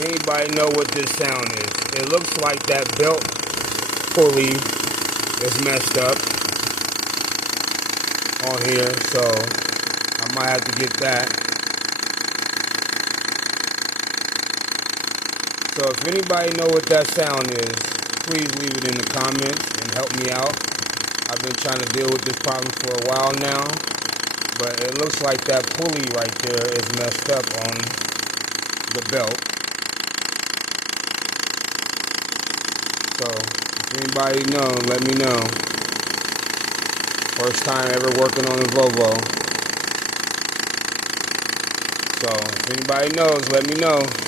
Anybody know what this sound is? It looks like that belt pulley is messed up on here, so I might have to get that. So if anybody know what that sound is, please leave it in the comments and help me out. I've been trying to deal with this problem for a while now, but it looks like that pulley right there is messed up on the belt. So if anybody knows, let me know. First time ever working on a Volvo. So if anybody knows, let me know.